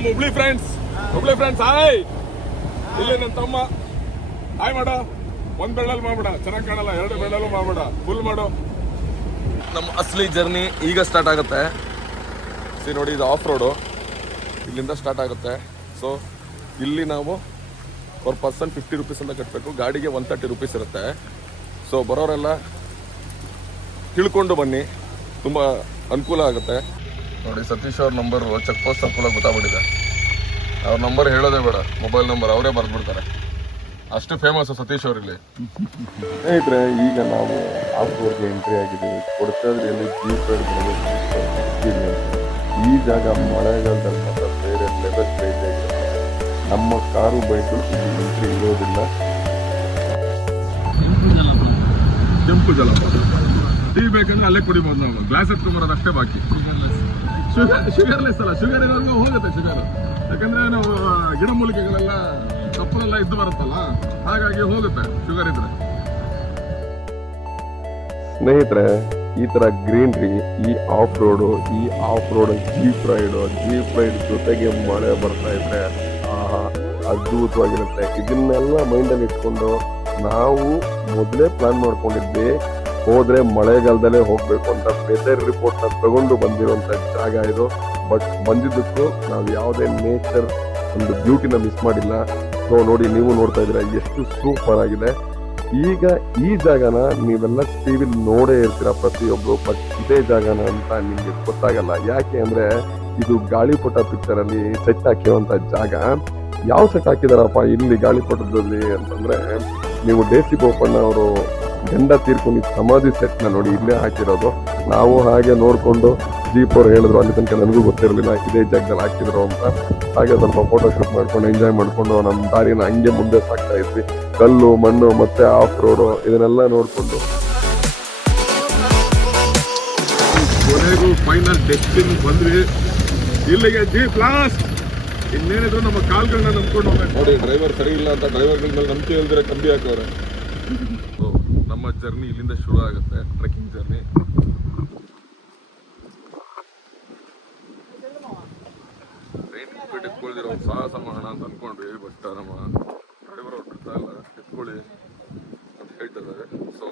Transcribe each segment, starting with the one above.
ನಮ್ಮ Hubli friends Hubli friends hi. ಇಲ್ಲಿ ನನ್ನ ತಮ್ಮ. ಹಾಯ್ ಮಾಡ. ಒಂದ್ ಬೆಳ್ಳಲ್ಲಿ ಮಾಡ್ಬೇಡ. ಚೆನ್ನಾಗಿ ಕಾಣಲ್ಲ. ಎರಡು ಬೆಳ್ಳಲ್ಲೂ ಮಾಡ್ಬೇಡ. ಫುಲ್ ಮಾಡು. ನಮ್ಮ ಅಸಲಿ ಜರ್ನಿ ಈಗ ಸ್ಟಾರ್ಟ್ ಆಗುತ್ತೆ. ಸಿ ನೋಡಿ, ಇದು ಆಫ್ ರೋಡು ಇಲ್ಲಿಂದ ಸ್ಟಾರ್ಟ್ ಆಗುತ್ತೆ. ಸೊ ಇಲ್ಲಿ ನಾವು ಪರ್ ಪರ್ಸನ್ ಫಿಫ್ಟಿ ರುಪೀಸ್ ಅಂತ ಕಟ್ಟಬೇಕು ಗಾಡಿಗೆ ಒನ್ ತರ್ಟಿ ರುಪೀಸ್ ಇರುತ್ತೆ. ಸೊ ಬರೋರೆಲ್ಲ ತಿಳ್ಕೊಂಡು ಬನ್ನಿ. ತುಂಬ ಅನುಕೂಲ ಆಗುತ್ತೆ. ನೋಡಿ ಸತೀಶ್ ಅವ್ರ ನಂಬರ್ ಚೆಕ್ ಪೋಸ್ಟ್ ಅನುಕೂಲ ಗೊತ್ತಾಗ್ಬಿಟ್ಟಿದೆ. ಅವ್ರ ನಂಬರ್ ಹೇಳೋದೇ ಬೇಡ ಮೊಬೈಲ್ ನಂಬರ್ ಅವರೇ ಬರೆದ್ಬಿಡ್ತಾರೆ. ಅಷ್ಟು ಫೇಮಸ್ ಸತೀಶ್ ಇಲ್ಲಿ. ಸ್ನೇಹಿತರೆ ಈಗ ನಾವು ಆಫ್ ರೋಡ್ಗೆ ಎಂಟ್ರಿ ಆಗಿದ್ದೀವಿ ಕೊಡ್ತಾದ್ರಲ್ಲಿ ಜೀಪ್ ಈ ಜಾಗ ಮಳೆಗಾಲದಲ್ಲಿ ಮಾತ್ರ ಬೇರೆ ಲೆವೆಲ್ ಕ್ರೇಜ್ ಆಗಿರುತ್ತೆ ನಮ್ಮ ಕಾರು ಬೈಕು ಎಂಟ್ರಿ ಇರೋದಿಲ್ಲ. ಕೆಂಪು ಜಲಪಾತ. ಟೀ ಬೇಕಂದ್ರೆ ಅಲ್ಲೇ ಕುಡಿಬೋದು ನಾವು. ಗ್ಲಾಸ್ ಎತ್ಕೊಂಬರೋದು ಅಷ್ಟೇ ಬಾಕಿ. ಶುಗರ್ ಶುಗರ್ಲೆಸ್ ಅಲ್ಲ ಶುಗರ್ ಇರೋರ್ಗೂ ಹೋಗುತ್ತೆ ಶುಗರ್ ಯಾಕಂದ್ರೆ ನಾವು ಗಿಡಮೂಲಿಕೆಗಳೆಲ್ಲ ಕಪ್ಪಲೆಲ್ಲ ಇದ್ದು ಬರುತ್ತಲ್ಲ, ಹಾಗಾಗಿ ಹೋಗುತ್ತೆ ಶುಗರ್ ಇದ್ರೆ. ಸ್ನೇಹಿತರೆ, ಈ ತರ ಗ್ರೀನ್ರಿ ಈ ಆಫ್ ರೋಡು ಈ off road jeep ride jeep ride ಜೊತೆಗೆ ಮಳೆ ಬರ್ತಾ ಇದ್ರೆ ಅದ್ಭುತವಾಗಿರುತ್ತೆ. ಇದನ್ನೆಲ್ಲ ಮೈಂಡಲ್ಲಿ ಇಟ್ಕೊಂಡು ನಾವು ಮೊದಲೇ ಪ್ಲಾನ್ ಮಾಡ್ಕೊಂಡಿದ್ವಿ. ಹೋದ್ರೆ ಮಳೆಗಾಲದಲ್ಲೇ ಹೋಗ್ಬೇಕು ಅಂತ ವೆದರ್ ರಿಪೋರ್ಟ್ನ ತಗೊಂಡು ಬಂದಿರುವಂತ ಜಾಗ ಇದು. ಬಟ್ ಬಂದಿದ್ದಕ್ಕೂ ನಾವು ಯಾವುದೇ ನೇಚರ್ ಒಂದು ಬ್ಯೂಟಿನ ಮಿಸ್ ಮಾಡಿಲ್ಲ. ಸೊ ನೋಡಿ, ನೀವು ನೋಡ್ತಾ ಇದ್ದೀರಾ, ಎಷ್ಟು ಸೂಪರ್ ಆಗಿದೆ. ಈಗ ಈ ಜಾಗನ ನೀವೆಲ್ಲ ಟಿವಿ ನೋಡೇ ಇರ್ತೀರ ಪ್ರತಿಯೊಬ್ಬರು ಬಟ್ ಇದೇ ಜಾಗನ ಅಂತ ನಿಮಗೆ ಗೊತ್ತಾಗಲ್ಲ. ಯಾಕೆ ಅಂದ್ರೆ ಇದು ಗಾಳಿಪಟ ಪಿಕ್ಚರ್ ಅಲ್ಲಿ ಸೆಟ್ ಹಾಕಿರುವಂತ ಜಾಗ. ಯಾವ ಸೆಟ್ ಹಾಕಿದಾರಪ್ಪ ಇಲ್ಲಿ ಗಾಳಿಪಟದಲ್ಲಿ ಅಂತಂದ್ರೆ, ನೀವು ಡೇಸಿ ಬೋಪಣ್ಣ ಅವರು ಗಂಡ ತೀರ್ಕೊಂಡು ಸಮಾಧಿ ಸೆಟ್ನ ನ ನೋಡಿ ಇಲ್ಲೇ ಹಾಕಿರೋದು. ನಾವು ಹಾಗೆ ನೋಡ್ಕೊಂಡು ಜೀಪ್ ಅವ್ರು ಹೇಳಿದ್ರು ಅಲ್ಲಿ ತನಕ ನನಗೂ ಗೊತ್ತಿರಲಿಲ್ಲ ಇದೇ ಜಾಗದಲ್ಲಿ ಹಾಕಿದ್ರು ಅಂತ. ಹಾಗೆ ಸ್ವಲ್ಪ ಫೋಟೋ ಶೂಟ್ ಮಾಡ್ಕೊಂಡು ಎಂಜಾಯ್ ಮಾಡಿಕೊಂಡು ನಮ್ಮ ದಾರಿನ ಹಂಗೆ ಮುಂದೆ ಸಾಕ್ತಾ ಇದ್ವಿ. ಕಲ್ಲು ಮಣ್ಣು ಮತ್ತೆ ಆಫ್ ರೋಡು ಇದನ್ನೆಲ್ಲ ನೋಡಿಕೊಂಡು. ಕೊನೆಗೂ ಫೈನಲ್ ಡೆಸ್ಟಿನ್ ಬಂದ್ವಿ. ಇಲ್ಲಿಗೆ ಜೀಪ್ ಲಾಸ್ಟ್ ಇನ್ನೇನಿದ್ರು ನಮ್ಮ ಕಾಲ್ಗಳನ್ನ ನಂಬ್ಕೊಂಡು ಹೋಗ್ಬೇಕು. ನೋಡಿ ಡ್ರೈವರ್ ಸರಿ ಇಲ್ಲ ಅಂತ ಡ್ರೈವರ್ಗಳ ಮೇಲೆ ನಂಬಿಕೆ ಇಲ್ದಿರ ಕಂಬಿ ಹಾಕೋರೆ ನಮ್ಮ ಜರ್ನಿ ಇಲ್ಲಿಂದ ಶುರು ಆಗುತ್ತೆ, ಟ್ರೆಕ್ಕಿಂಗ್ ಜರ್ನಿ. ಎತ್ಕೊಳ್ದಿರೋ ಒಂದು ಸಾಹಸ ಮಾಡೋಣ ಅಂತ ಅನ್ಕೊಂಡ್ರಿ ಬಟ್ ನಮ್ಮ ಡ್ರೈವರ್ ಬಿಡ್ತಾ ಇಲ್ಲ. ಎತ್ಕೊಳ್ಳಿ ಅಂತ ಹೇಳ್ತಿದ್ದಾರೆ ಸೊ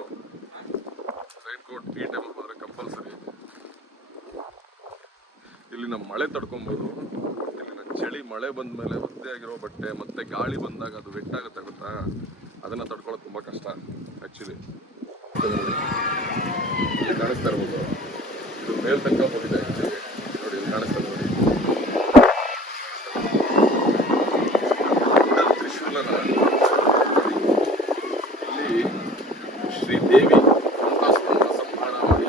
ರೈನ್ ಕೋಟ್ ಈ ಟೈಮಲ್ಲಿ ಬಂದರೆ ಕಂಪಲ್ಸರಿ ನಮ್ಮ ಮಳೆ ತಡ್ಕೊಬೋದು, ಇಲ್ಲಿನ ಚಳಿ ಮಳೆ ಬಂದ ಮೇಲೆ ಒದ್ದೆ ಆಗಿರೋ ಬಟ್ಟೆ ಮತ್ತೆ ಗಾಳಿ ಬಂದಾಗ ಅದು ವೆಟ್ಟಾಗುತ್ತೆ ಗೊತ್ತಾ? ಅದನ್ನ ತಡ್ಕೊಳ್ಳೋದು ತುಂಬಾ ಕಷ್ಟ ಇಲ್ಲಿ ಕಾಣಿಸ್ತಾ ಇರ್ಬೋದು. ಇದು ಮೇಲ್ ತನಕ ಹೋಗಿದೆ ನೋಡಿ, ಇಲ್ಲಿ ಕಾಣಿಸ್ತಾ ನೋಡಿ ತ್ರಿಶೂಲನ ಇಲ್ಲಿ ಶ್ರೀ ದೇವಿ ಸಂಹಾರ ಮಾಡಿ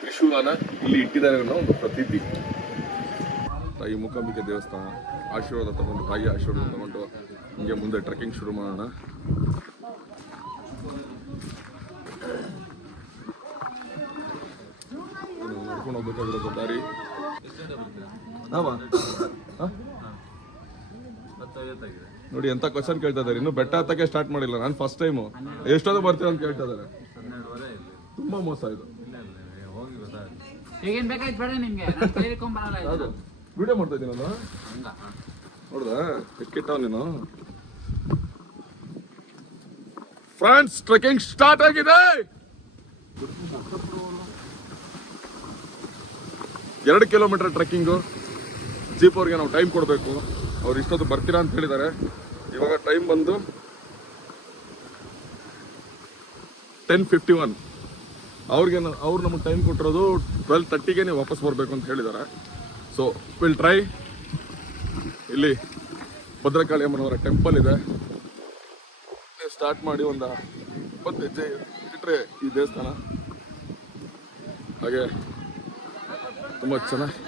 ತ್ರಿಶೂಲನ ಇಲ್ಲಿ ಇಟ್ಟಿದ್ದಾರೆ ಅನ್ನೋ ಒಂದು ಪ್ರತೀತಿ. ತಾಯಿ ಮೂಕಾಂಬಿಕೆ ದೇವಸ್ಥಾನ, ಆಶೀರ್ವಾದ ತಗೊಂಡು, ತಾಯಿ ಆಶೀರ್ವಾದ ತಗೊಂಡು, ಹಿಂಗೆ ಮುಂದೆ ಟ್ರೆಕ್ಕಿಂಗ್ ಶುರು ಮಾಡೋಣ ಇನ್ನು ದಾರಿ ನೋಡಿ ಎಂತ ಕ್ವಶನ್ ಕೇಳ್ತಾ ಇದಾರೆ ಇನ್ನು ಬೆಟ್ಟ ಹತ್ತಕ್ಕೆ ಸ್ಟಾರ್ಟ್ ಮಾಡಿಲ್ಲ. ನಾನು ಫಸ್ಟ್ ಟೈಮು ಎಷ್ಟೊಂದು ಬರ್ತೀರ ಅಂತ ಕೇಳ್ತಾ ಇದಾರೆ ತುಂಬಾ ಮೋಸ ಇದು. ಈಗೇನ್ ಬೇಕಾಯ್ತು ಬೇಡ ನಿಮ್ಗೆ. ನಾನು ಕೈಕೊಂಬರಲ್ಲ ಯಾವುದು? ವಿಡಿಯೋ ಮಾಡ್ತಾ ಇದ್ದೀನಿ ನಾನು. ನೋಡ್ದಾ? ನೀನು. ಫ್ರಾನ್ಸ್ ಟ್ರೆಕಿಂಗ್ ಸ್ಟಾರ್ಟ್ ಆಗಿದೆ. ಎರಡು ಕಿಲೋಮೀಟರ್ ಟ್ರೆಕ್ಕಿಂಗು ಜೀಪ್ ಅವ್ರಿಗೆ ನಾವು ಟೈಮ್ ಕೊಡಬೇಕು. ಅವ್ರು ಇಷ್ಟೊತ್ತು ಬರ್ತೀರಾ ಅಂತ ಹೇಳಿದ್ದಾರೆ. ಇವಾಗ ಟೈಮ್ ಬಂದು ಟೆನ್ ಫಿಫ್ಟಿ ಒನ್ ಅವ್ರಿಗೆ ಅವ್ರು ನಮಗೆ ಟೈಮ್ ಕೊಟ್ಟಿರೋದು ಟ್ವೆಲ್ ತರ್ಟಿಗೆ ನೀವು ವಾಪಸ್ ಬರಬೇಕು ಅಂತ ಹೇಳಿದ್ದಾರೆ. ಸೊ ವಿಲ್ ಟ್ರೈ ಇಲ್ಲಿ ಭದ್ರಕಾಳಿ ಅಮ್ಮನವರ ಟೆಂಪಲ್ ಇದೆ. ಸ್ಟಾರ್ಟ್ ಮಾಡಿ ಒಂದು ಇಪ್ಪತ್ತು ಹೆಜ್ಜೆ ಇಟ್ಟರೆ ಈ ದೇವಸ್ಥಾನ. ಹಾಗೆ ತುಂಬ ಚೆನ್ನಾಗಿ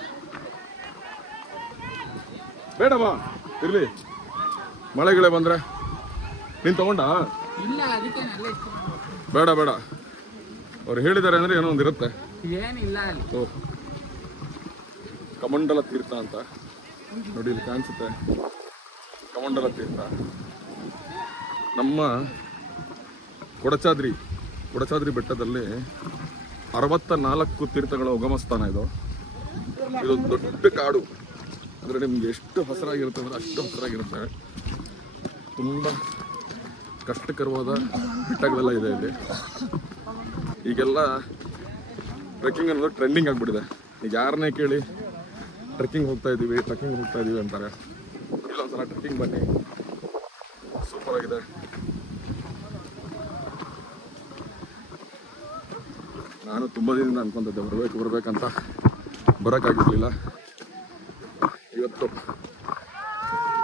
ಬೇಡಮ್ಮ ಇರ್ಲಿ. ಮಳೆಗಳೇ ಬಂದ್ರೆ. ನೀನು ತಗೊಂಡ? ಬೇಡ ಬೇಡ. ಅವ್ರು ಹೇಳಿದ್ದಾರೆ ಅಂದ್ರೆ ಏನೋ ಒಂದು ಇರುತ್ತೆ ಓ. ಕಮಂಡಲ ತೀರ್ಥ ಅಂತ. ನೋಡಿ ಇಲ್ಲಿ ಕಾಣಿಸುತ್ತೆ. ಕಮಂಡಲ ತೀರ್ಥ. ನಮ್ಮ ಕೊಡಚಾದ್ರಿ ಕೊಡಚಾದ್ರಿ ಬೆಟ್ಟದಲ್ಲಿ ಅರವತ್ತ ನಾಲ್ಕು ತೀರ್ಥಗಳ ಉಗಮ ಸ್ಥಾನ ಇದು. ಇದು ದೊಡ್ಡ ಕಾಡು. ಅಂದರೆ ನಿಮ್ಗೆ ಎಷ್ಟು ಹಸರಾಗಿರುತ್ತೆ ಅಂದರೆ ಅಷ್ಟು ಹಸರಾಗಿರುತ್ತೆ. ತುಂಬ ಕಷ್ಟಕರವಾದ ಬೆಟ್ಟಗಳೆಲ್ಲ ಇದೆ ಇಲ್ಲಿ. ಈಗೆಲ್ಲ ಟ್ರೆಕ್ಕಿಂಗ್ ಅನ್ನೋದು ಟ್ರೆಂಡಿಂಗ್ ಆಗಿಬಿಟ್ಟಿದೆ. ಈಗ ಯಾರನ್ನೇ ಕೇಳಿ ಟ್ರೆಕ್ಕಿಂಗ್ ಹೋಗ್ತಾ ಇದ್ದೀವಿ ಟ್ರೆಕ್ಕಿಂಗ್ ಹೋಗ್ತಾ ಇದ್ದೀವಿ ಅಂತಾರೆ. ಇಲ್ಲೊಂದ್ಸಲ ಟ್ರೆಕ್ಕಿಂಗ್ ಬನ್ನಿ. ಸೂಪರ್ ನಾನು ತುಂಬ ದಿನದಿಂದ ಅನ್ಕೊಂತಿದ್ದೆ ಬರಬೇಕು, ಬರಬೇಕಂತ. ಬರೋಕ್ಕಾಗಿರಲಿಲ್ಲ. ಇವತ್ತು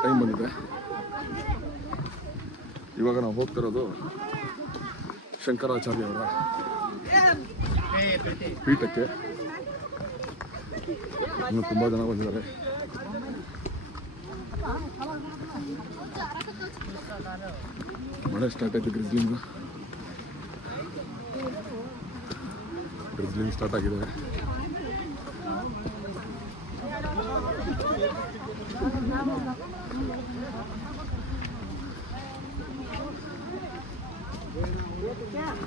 ಟೈಮ್ ಬಂದಿದೆ. ಇವಾಗ ನಾವು ಹೋಗ್ತಿರೋದು ಶಂಕರಾಚಾರ್ಯವರ ಪೀಠಕ್ಕೆ. ಇನ್ನು ತುಂಬ ಜನ ಬಂದಿದ್ದಾರೆ. ಮಳೆ ಸ್ಟಾರ್ಟ್ ಆಯ್ತು ಗ್ರಿಜ್ಲಿಂಗ್ ಗ್ರಿಜ್ಲಿಂಗ್ ಸ್ಟಾರ್ಟ್ ಆಗಿದೆ.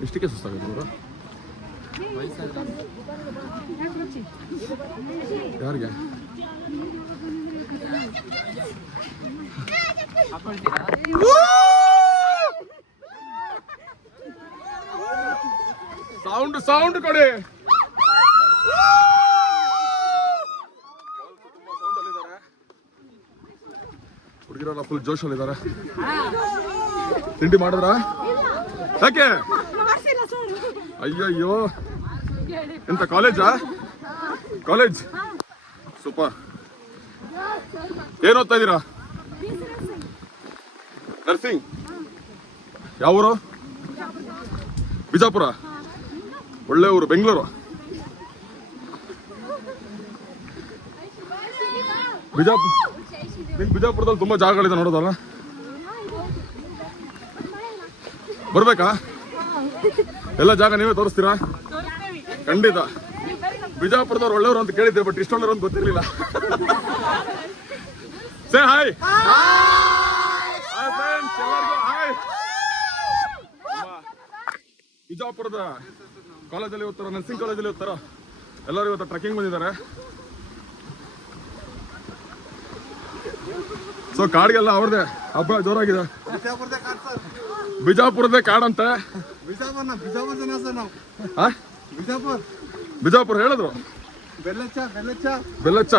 ಇಷ್ಟಕ್ಕೆ ಸುಸ್ತಾಗುತ್ತೆ ಇವರು ಯಾರಿಗೆ? ಹಾಕೊಳ್ತೀರಾ ಸೌಂಡ್ ಸೌಂಡ್ ಕೊಡಿ. ಹುಡುಗಿರೆಲ್ಲ ಫುಲ್ ಜೋಶಲ್ಲಿದ್ದಾರೆ ತಿಂಡಿ ಮಾಡಿದ್ರ? ಯಾಕೆ? ಅಯ್ಯಯ್ಯೋ. ಎಂತ ಕಾಲೇಜಾ ಕಾಲೇಜ್ ಸೂಪರ್ ಏನ್ ಓದ್ತಾ ಇದ್ದೀರಾ? ನರ್ಸಿಂಗ್ ಯಾವ ಊರು? ಬಿಜಾಪುರ. ಒಳ್ಳೆ ಊರು, ಬೆಂಗಳೂರು. ಬಿಜಾಪುರ ಬಿಜಾಪುರದಲ್ಲಿ ತುಂಬಾ ಜಾಗಗಳಿದೆ ನೋಡೋದಲ್ಲ? ಬರ್ಬೇಕಾ? ಎಲ್ಲ ಜಾಗ ನೀವೇ ತೋರಿಸ್ತೀರಾ? ಖಂಡಿತ. ಬಿಜಾಪುರದವ್ರು ಒಳ್ಳೆಯವರು ಅಂತ ಕೇಳಿದ್ದೆ ಬಟ್ ಇಷ್ಟೊಳ್ಳೆಯವರು ಅಂತ ಗೊತ್ತಿರಲಿಲ್ಲ. ಸೇ ಹಾಯ್ ಹಾಯ್ ಬಿಜಾಪುರದ ಕಾಲೇಜಲ್ಲಿ ಓದ್ತಾರ ನರ್ಸಿಂಗ್ ಕಾಲೇಜಲ್ಲಿ ಓದ್ತಾರ? ಎಲ್ಲರೂ ಇವತ್ತು ಟ್ರೆಕ್ಕಿಂಗ್ ಬಂದಿದ್ದಾರೆ. ಸೊ ಕಾಡಿಗೆಲ್ಲ ಅವ್ರದೇ. ಹಬ್ಬ ಜೋರಾಗಿದೆ. ಬಿಜಾಪುರದೇ ಕಾಡ್ ಅಂತ ಬಿಜಾಪುರದೇ ಕಾಡಂತೆ ಬಿಜಾಪುರ. ಹೇಳಿದ್ರು? ಬೆಲ್ಲಚ್ಚ.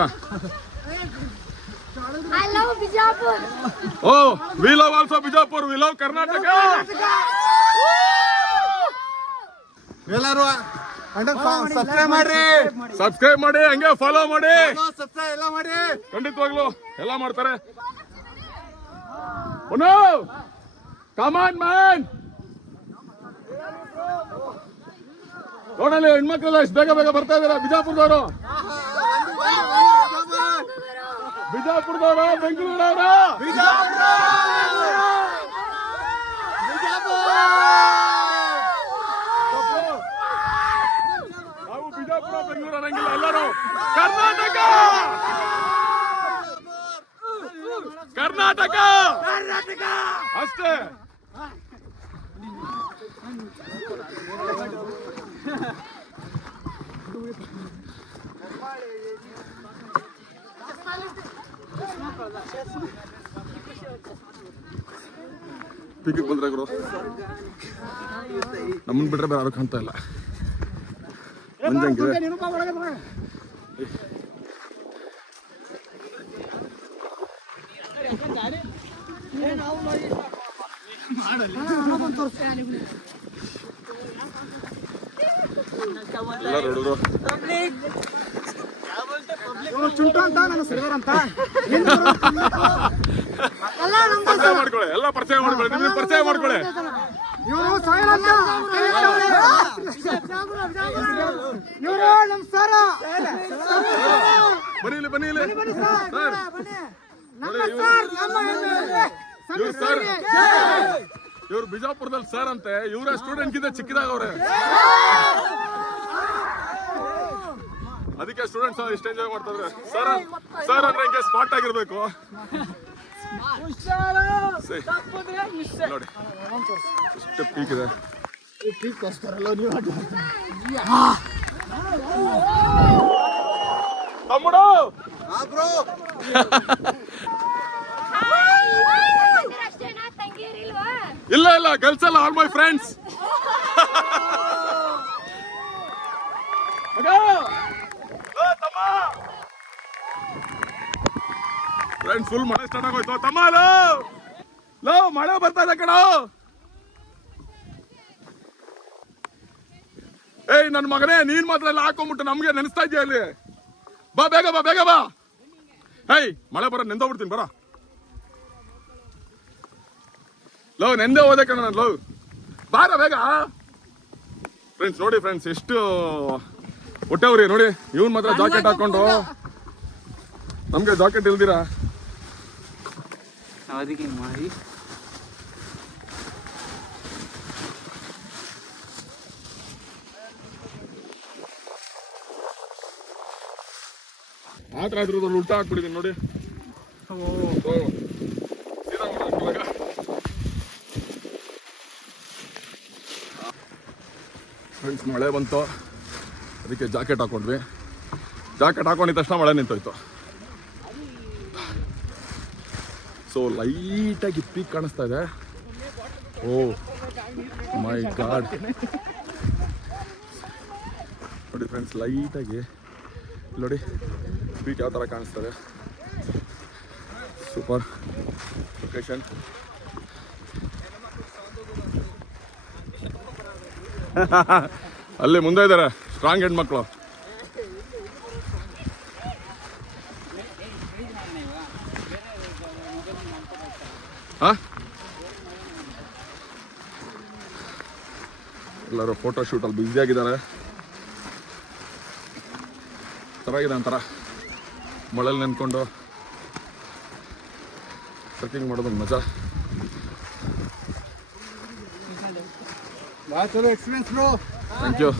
ಓ we love also Bijapur. We love Karnataka. ಎಲ್ಲರೂ ಸಬ್ಸ್ಕ್ರೈಬ್ ಮಾಡ್ರಿ ಸಬ್ಸ್ಕ್ರೈಬ್ ಮಾಡಿ ಹಂಗೆ ಫಾಲೋ ಮಾಡಿ. ಸಬ್ಸ್ಕ್ರೈಬ್ ಎಲ್ಲ ಮಾಡಿ. ಖಂಡಿತವಾಗ್ಲು ಎಲ್ಲ ಮಾಡ್ತಾರೆ. ಕಮಾನ್ ಮ್ಯಾನ್ ನೋಡಲ್ಲಿ ಹೆಣ್ಮಕ್ಳೆಲ್ಲ ಎಷ್ಟು ಬೇಗ ಬೇಗ ಬರ್ತಾ ಇದಾರೆ ಬಿಜಾಪುರದವರು. ಬಿಜಾಪುರದವರು ಬೆಂಗಳೂರವರು. ನಾವು ಬೆಂಗಳೂರು ಎಲ್ಲರೂ. ಕರ್ನಾಟಕ! ಕರ್ನಾಟಕ! ಅಷ್ಟೇ. ಬಂದ್ರೆ ಗುರು ನಮ್ಮನ್ ಬಿಟ್ರೆ ಬೇರೆ ಯಾರು ಕಾಣ್ತಾ ಇಲ್ಲ. ಚುಂಟು ಅಂತ ನಾನು ಅಂತ. ಪರಿಚಯ ಮಾಡ್ಕೊಳ್ಳಿ ಎಲ್ಲ ಪರಿಚಯ ಮಾಡ್ಕೊಳ್ಳಿ ನಿಮ್ಗೆ ಪರಿಚಯ ಮಾಡ್ಕೊಳ್ಳಿ ಇವರು ಇವರು ನಮ್ ಸರ ಬನ್ನಿ ಬನ್ನಿ ಇಲ್ಲಿ ಸರ್. ನಮ್ಮ ಸರ್ ನಮ್ಮ ಇವ್ರು ಸರ್. ಇವ್ರು ಬಿಜಾಪುರದಲ್ಲಿ ಸರ್ ಅಂತೆ. ಇವರ ಸ್ಟೂಡೆಂಟ್ ಗಿಂತ ಚಿಕ್ಕದಾಗವ್ರೆ. ಅದಕ್ಕೆ ಸ್ಟೂಡೆಂಟ್ಸ್ ಇಷ್ಟ ಎಂಜಾಯ್ ಮಾಡ್ತಾರೆ ಸರ್ ಸರ್ ಅಂದ್ರೆ ಹಿಂಗೆ ಸ್ಪಾಟ್ ಆಗಿರ್ಬೇಕು. ನೋಡಿ. ಎಷ್ಟು ಪೀಕ್ ಇದೆ ತಮ್ಮಡು ಅಷ್ಟೇನಾ ತಂಗಿಯರಿಲ್ವಾ ಇಲ್ಲ ಇಲ್ಲ ಗರ್ಲ್ಸ್ ಎಲ್ಲ all my friends friends full ಮಳೆ ಸ್ಟಾರ್ಟ್ ಆಗೋಯ್ತು. ತಮ್ಮ ಲೋ ಲೋ ಮಳೆ ಬರ್ತಾ ಇದೆ ಕಣ! ಏಯ್ ನನ್ನ ಮಗನೇ ನೀನ್ ಮಾತ್ರ ಎಲ್ಲ ಹಾಕೊಂಡ್ಬಿಟ್ಟು ನಮ್ಗೆ ನೆನೆಸ್ತಾ ಇದೆಯಾ ಅಲ್ಲಿ ಬಾ ಬೇಗ ಬಾ ಬೇಗ ಬಾ! ಏಯ್ ಮಳೆ ಬರ ಬಿಡ್ತೀನಿ ಬರ. ಲೋ ನೆಂದೇ ಹೋದೆ ಕಣ ನಾನು ಲೋ. ಬಾರ ಬೇಗ. ಫ್ರೆಂಡ್ಸ್ ನೋಡಿ ಫ್ರೆಂಡ್ಸ್ ಎಷ್ಟು ಹೊಟ್ಟೆವ್ರಿ ನೋಡಿ. ಇವನ್ ಮಾತ್ರ ಜಾಕೆಟ್ ಹಾಕೊಂಡು ನಮ್ಗೆ ಜಾಕೆಟ್ ಇಲ್ದಿರಾ? ಅದಕ್ಕೆ ಮಾಡಿ. ಮಾಡಿ ಮಾತ್ರ ಅದ್ರದ್ದು ಉಲ್ಟಾ ಹಾಕ್ಬಿಟ್ಟಿದ್ದೀನಿ ನೋಡಿ. ಓ. ಸೀದಾ. ಫ್ರೆಂಡ್ಸ್ ಮಳೆ ಬಂತು. ಅದಕ್ಕೆ ಜಾಕೆಟ್ ಹಾಕೊಂಡ್ವಿ. ಜಾಕೆಟ್ ಹಾಕೊಂಡಿದ ತಕ್ಷಣ ಮಳೆ ನಿಂತೋಯ್ತು. ಸೊ ಲೈಟಾಗಿ ಪೀಕ್ ಕಾಣಿಸ್ತಾ ಇದೆ. ಓ ಮೈ ಗಾಡ್ ನೋಡಿ ಫ್ರೆಂಡ್ಸ್ ಲೈಟಾಗಿ ನೋಡಿ ಪೀಕ್ ಯಾವ ಥರ ಕಾಣಿಸ್ತದೆ ಸೂಪರ್ ಲೊಕೇಶನ್ ಅಲ್ಲಿ ಮುಂದೆ ಇದ್ದಾರೆ ಸ್ಟ್ರಾಂಗ್ ಹೆಣ್ಮಕ್ಳು. ಎಲ್ಲರೂ ಫೋಟೋ ಶೂಟಲ್ಲಿ ಬ್ಯುಸಿ ಆಗಿದ್ದಾರೆ. ಚೆನ್ನಾಗಿದೆ ಒಂಥರ. ಮಳೆಲಿ ನೆನ್ಕೊಂಡು ಟ್ರೆಕ್ಕಿಂಗ್ ಮಾಡೋದು ಮಜಾ. ಥ್ಯಾಂಕ್ ಯು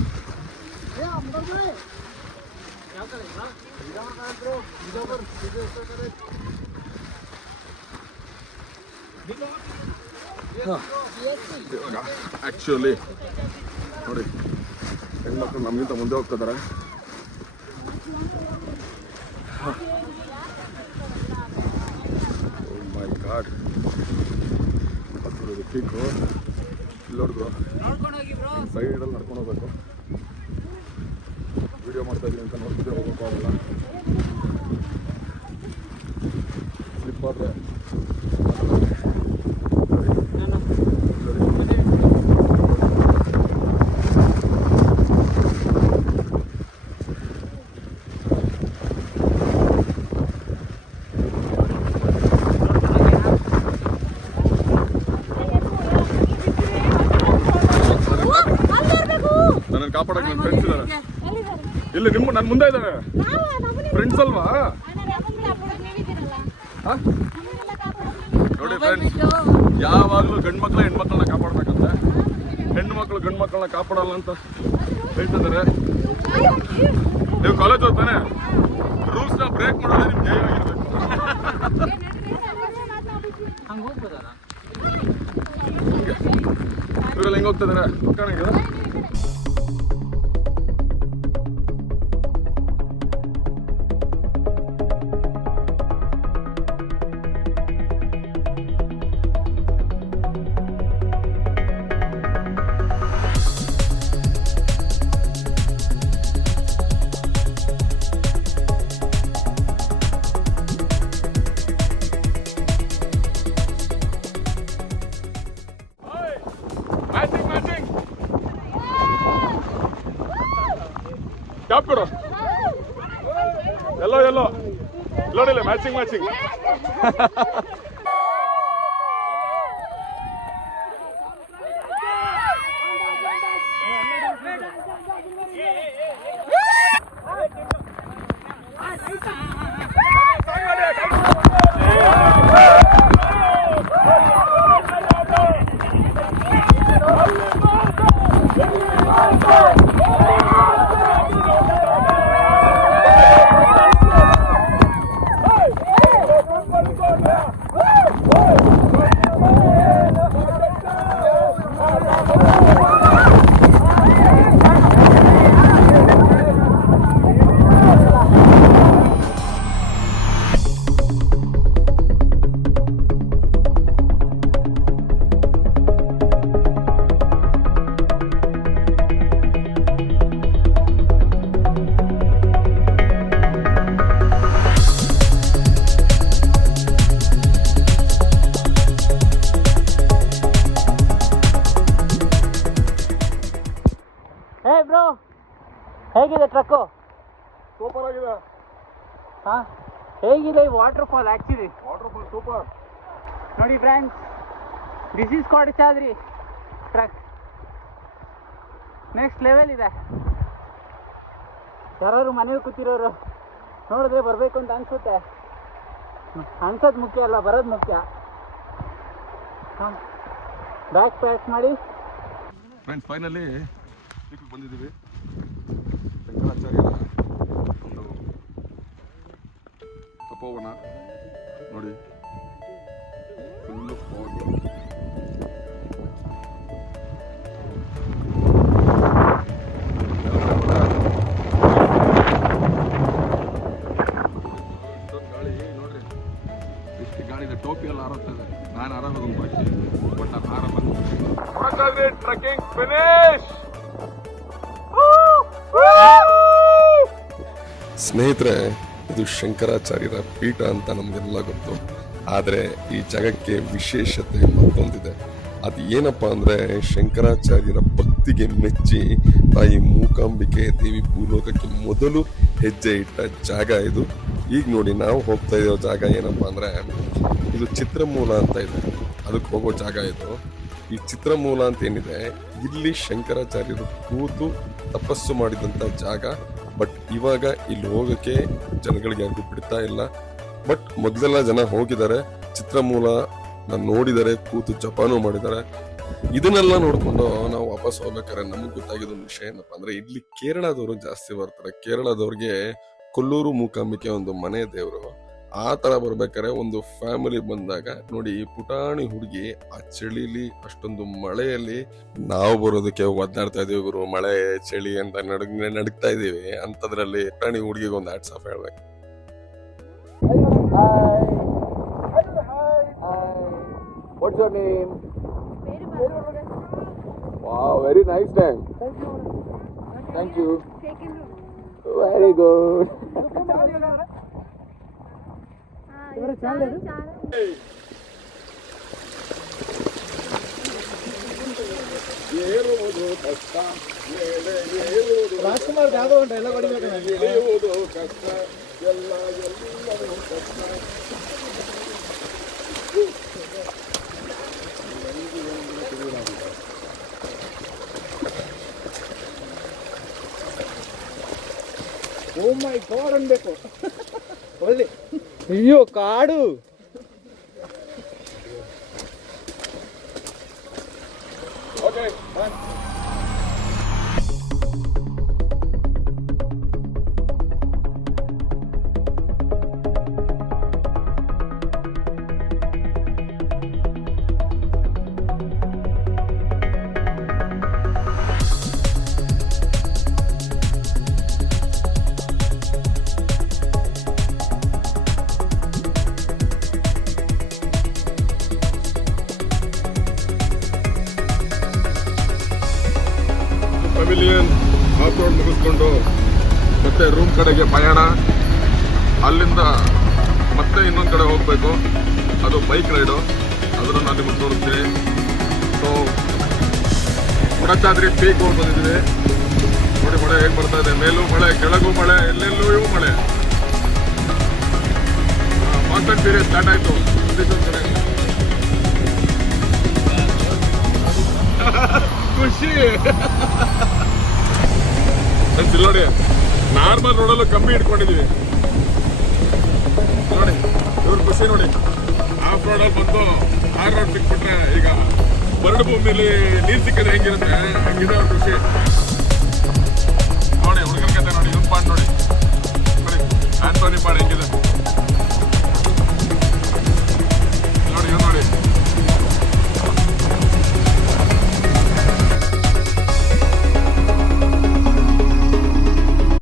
ಆ್ಯಕ್ಚುಲಿ ನೋಡಿ. ಹೆಣ್ಮಕ್ಳು ನಮ್ಮಿಂದ ಮುಂದೆ ಹೋಗ್ತಿದ್ದಾರೆ ಮೈ ಗಾಡ್ ಅದು ಪೀಕು ಬ್ರೋ ಸೈಡಲ್ಲಿ ನಡ್ಕೊಂಡು ಹೋಗ್ಬೇಕು. ವಿಡಿಯೋ ಮಾಡ್ತಾ ಇದ್ದೀನಿ ಅಂತ ನೋಡ್ತಿದ್ದೆ ಹೋಗೋಕ್ಕೂ ಆಗಲ್ಲ ಸ್ಲಿಪ್ ಆದರೆ ನನ್ನನ್ನು ಕಾಪಾಡೋಕೆ ನನ್ನ ಫ್ರೆಂಡ್ಸ್ ಇದ್ದಾರೆ ಇಲ್ಲಿ ನಿಮ್ಮ ನನ್ನ ಮುಂದೆ ಇದ್ದಾರೆ. ಫ್ರೆಂಡ್ಸ್ ಅಲ್ವಾ? ಹಾ? ನೋಡಿ ಫ್ರೆಂಡ್ಸ್ ಯಾವಾಗಲೂ ಗಂಡು ಮಕ್ಕಳು ಹೆಣ್ಮಕ್ಳನ್ನ ಕಾಪಾಡ್ಬೇಕಂತೆ. ಹೆಣ್ಣು ಮಕ್ಕಳು ಗಂಡು ಮಕ್ಕಳನ್ನ ಕಾಪಾಡಲ್ಲ ಅಂತ ಹೇಳ್ತಿದ್ದಾರೆ. ನೀವು ಕಾಲೇಜ್ ಹೋಗ್ತಾನೆ? ರೂಲ್ಸ್ನ ಬ್ರೇಕ್ ಮಾಡೋದೇ ನಿಮ್ಗೆ ಜೈ ಆಗಿರ್ಬೇಕು. ಇವರೆಲ್ಲ ಹೆಂಗೆ ಹೋಗ್ತಿದ್ದಾರೆ? ಪಕ್ಕನಾಗಿದೆ ಕೊಡು. ಎಲ್ಲೋ ಎಲ್ಲೋ ನೋಡಿಲ್ಲ ಮ್ಯಾಚಿಂಗ್ ಮ್ಯಾಚಿಂಗ್ ಹೇಗಿದೆ ಟ್ರಕ್ಕು ಸೂಪರ್ ಆಗಿದೆ. ಹಾ? ಹೇಗಿದೆ ಈ water fall actually water fall super ನೋಡಿ friends this is Kodachadri trek next level ಇದೆ. ಯಾರು ಮನೇಲಿ ಕೂತಿರೋರು ನೋಡಿದ್ರೆ ಬರಬೇಕು ಅಂತ ಅನ್ಸುತ್ತೆ. ಅನ್ಸೋದು ಮುಖ್ಯ ಅಲ್ಲ ಬರೋದು ಮುಖ್ಯ. ಹಾಂ ಬ್ಯಾಗ್ ಪ್ಯಾಕ್ ಮಾಡಿ. ಫ್ರೆಂಡ್ಸ್ ಫೈನಲಿ ಇದಕ್ಕೆ ಬಂದಿದ್ದೀವಿ. ಶಂಕರಾಚಾರ್ಯರ ಒಂದು ತಪೋವನ ನೋಡಿ. ಫುಲ್ಲು ಸ್ನೇಹಿತರೆ, ಇದು ಶಂಕರಾಚಾರ್ಯರ ಪೀಠ ಅಂತ ನಮಗೆಲ್ಲ ಗೊತ್ತು. ಆದರೆ ಈ ಜಾಗಕ್ಕೆ ವಿಶೇಷತೆ ಮತ್ತೊಂದಿದೆ. ಅದು ಏನಪ್ಪಾ ಅಂದರೆ ಶಂಕರಾಚಾರ್ಯರ ಭಕ್ತಿಗೆ ಮೆಚ್ಚಿ ತಾಯಿ ಮೂಕಾಂಬಿಕೆ ದೇವಿ ಭೂಲೋಕಕ್ಕೆ ಮೊದಲು ಹೆಜ್ಜೆ ಇಟ್ಟ ಜಾಗ ಇದು. ಈಗ ನೋಡಿ, ನಾವು ಹೋಗ್ತಾ ಇರೋ ಜಾಗ ಏನಪ್ಪಾ ಅಂದರೆ ಇದು ಚಿತ್ರಮೂಲ ಅಂತ ಇದೆ. ಅದಕ್ಕೆ ಹೋಗೋ ಜಾಗ ಇದು. ಈ ಚಿತ್ರಮೂಲ ಅಂತ ಏನಿದೆ, ಇಲ್ಲಿ ಶಂಕರಾಚಾರ್ಯರು ಕೂತು ತಪಸ್ಸು ಮಾಡಿದಂಥ ಜಾಗ. ಬಟ್ ಇವಾಗ ಇಲ್ಲಿ ಹೋಗಕ್ಕೆ ಜನಗಳಿಗೆ ಯಾರಿಗೂ ಬಿಡ್ತಾ ಇಲ್ಲ. ಬಟ್ ಮೊದಲೆಲ್ಲ ಜನ ಹೋಗಿದ್ದಾರೆ. ಚಿತ್ರಮೂಲ ನಾನು ನೋಡಿದ್ದಾರೆ, ಕೂತು ಜಪಾನು ಮಾಡಿದ್ದಾರೆ. ಇದನ್ನೆಲ್ಲ ನೋಡಿಕೊಂಡು ನಾವು ವಾಪಸ್ ಹೋಗ್ಬೇಕಾದ್ರೆ ನಮಗೆ ಗೊತ್ತಾಗಿದ್ದ ಒಂದು ವಿಷಯ ಏನಪ್ಪ ಅಂದ್ರೆ ಇಲ್ಲಿ ಕೇರಳದವರು ಜಾಸ್ತಿ ಬರ್ತಾರೆ. ಕೇರಳದವ್ರಿಗೆ ಕೊಲ್ಲೂರು ಮೂಕಾಂಬಿಕೆ ಒಂದು ಮನೆ ದೇವರು. ಆ ತರ ಬರ್ಬೇಕಾದ್ರೆ ಒಂದು ಫ್ಯಾಮಿಲಿ ಬಂದಾಗ ನೋಡಿ ಈ ಪುಟಾಣಿ ಹುಡುಗಿ ಆ ಚಳಿಲಿ ಅಷ್ಟೊಂದು ಮಳೆಯಲ್ಲಿ ನಾವು ಬರೋದಕ್ಕೆ ಒದ್ದಾಡ್ತಾ ಇದೀವಿ ಗುರು ಮಳೆ ಚಳಿ ಅಂತ ನಡಗ್ ನಡಗ್ತಾ ಇದೀವಿ ಅಂತದ್ರಲ್ಲಿ ಪುಟಾಣಿ ಹುಡುಗಿಗೆ ಒಂದು ಆಟ್ಸ್ ಆಫ್ ಹೇಳ್ಬೇಕು. Very nice. Thank you very good. ಏರುವುದು ಕಷ್ಟ ಮೇಲೆ ಏರುವುದು ರಾಜ್ಕುಮಾರ್ ಯಾವ್ದೋ ಒಂದು ಎಲ್ಲ ಹೊಡಿಬೇಕು ಇಳಿಯುವುದು ಕಷ್ಟ ಎಲ್ಲ ಎಲ್ಲವೂ ಕಷ್ಟ ಓ ಮೈ ಗಾಡ್ ಅನ್ಬೇಕು ಒಳ್ಳೆ ಅಯ್ಯೋ ಕಾಡು ಕಡೆಗೆ ಪಯಣ. ಅಲ್ಲಿಂದ ಮತ್ತೆ ಇನ್ನೊಂದು ಕಡೆ ಹೋಗಬೇಕು. ಅದು ಬೈಕ್ ರೈಡು ಅದನ್ನು ನಾನು ನಿಮಗೆ ತೋರಿಸ್ತೀನಿ. ಸೊ ಕೊಡಚಾದ್ರಿ ಪೀಕ್ ಹೋಗಿ ಬಂದಿದ್ದೀವಿ. ನೋಡಿ ಮಳೆ ಹೇಗೆ ಬರ್ತಾ ಇದೆ. ಮೇಲೂ ಮಳೆ, ಕೆಳಗೂ ಮಳೆ, ಎಲ್ಲೆಲ್ಲೂ ಇವು ಮಳೆ. ಮಾನ್ಸೂನ್ ಪೀರಿಯಡ್ ಸ್ಟಾರ್ಟ್ ಆಯಿತು. ಖುಷಿ. ಫ್ರೆಂಡ್ಸ್ ಇಲ್ಲಿ ನೋಡಿ. ನಾರ್ಮಲ್ ರೋಡಲ್ಲೂ ಕಮ್ಮಿ ಇಟ್ಕೊಂಡಿದ್ದೀವಿ ನೋಡಿ, ಇವ್ರ ಖುಷಿ ನೋಡಿ. ಆಫ್ ರೋಡಲ್ಲಿ ಬಂದು ಆರ್ ರೋಡ್ ಸಿಕ್ಬಿಟ್ರೆ ಈಗ ಬರಡು ಭೂಮಿಲಿ ನೀರು ಸಿಕ್ಕಿದ್ರೆ ಹೆಂಗಿರುತ್ತೆ? ಹಂಗಿದೆ ಅವ್ರ ಖುಷಿ. ನೋಡಿ, ಹುಡುಗನ ಕತೆ ನೋಡಿ ಇವ್ರ ಪಾಡ್ ನೋಡಿ. ಆಂಟೋನಿ ಪಾಡ್ ಹೆಂಗಿದೆ.